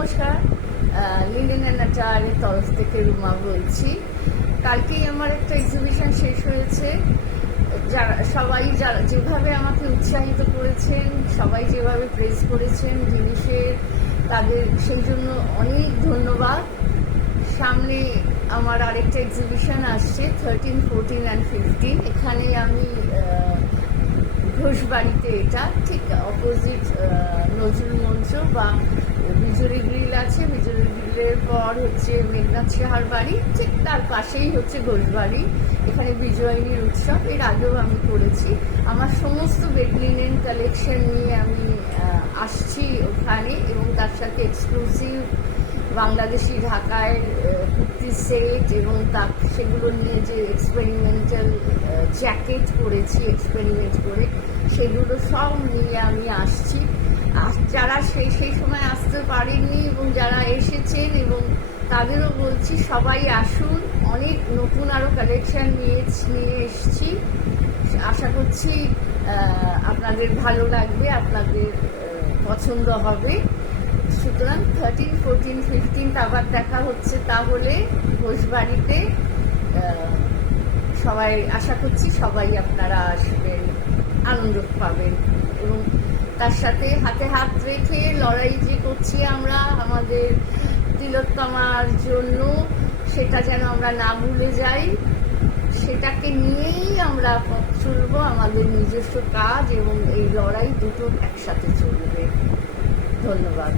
নমস্কার, linen and আচারের তরফ থেকে রুমা বলছি। কালকেই আমার একটা এক্সিবিশন শেষ হয়েছে। যারা যেভাবে আমাকে উৎসাহিত করেছেন, সবাই যেভাবে প্রেস করেছেন জিনিসের, তাদের সেই জন্য অনেক ধন্যবাদ। সামনে আমার আরেকটা এক্সিবিশন আসছে 13, 14 অ্যান্ড 15। এখানে আমি ঘোষবাড়িতে, এটা ঠিক অপোজিট নজরুল মঞ্চ বা বিজলি গ্রিল আছে, বিজলি গ্রিলের পর হচ্ছে মেঘনাথ সাহার বাড়ি, ঠিক তার পাশেই হচ্ছে ঘোষবাড়ি। এখানে বিজয়িনীর উৎসব এর আগেও আমি করেছি। আমার সমস্ত বেড লিনেন কালেকশন নিয়ে আমি আসছি ওখানে, এবং তার সাথে এক্সক্লুসিভ বাংলাদেশি ঢাকায় কুর্তি সেট, এবং সেগুলো নিয়ে যে এক্সপেরিমেন্টাল জ্যাকেট করেছি এক্সপেরিমেন্ট করে, সেগুলো সব নিয়ে আমি আসছি। যারা সেই সময় আসতে পারেননি এবং যারা এসেছেন, এবং তাদেরও বলছি সবাই আসুন। অনেক নতুন আরও কালেকশান নিয়ে এসছি। আশা করছি আপনাদের ভালো লাগবে, আপনাদের পছন্দ হবে। সুতরাং 13, 14, 15 আবার দেখা হচ্ছে তাহলে ঘোষবাড়িতে। সবাই আশা করছি সবাই আপনারা আসবেন, আনন্দ পাবেন, এবং তার সাথে হাতে হাত রেখে লড়াই যে করছি আমরা আমাদের তিলোত্তমার জন্য, সেটা যেন আমরা না ভুলে যাই। সেটাকে নিয়েই আমরা পথ চলবো, আমাদের নিজস্ব কাজ এবং এই লড়াই দুটো একসাথে চলবে। ধন্যবাদ।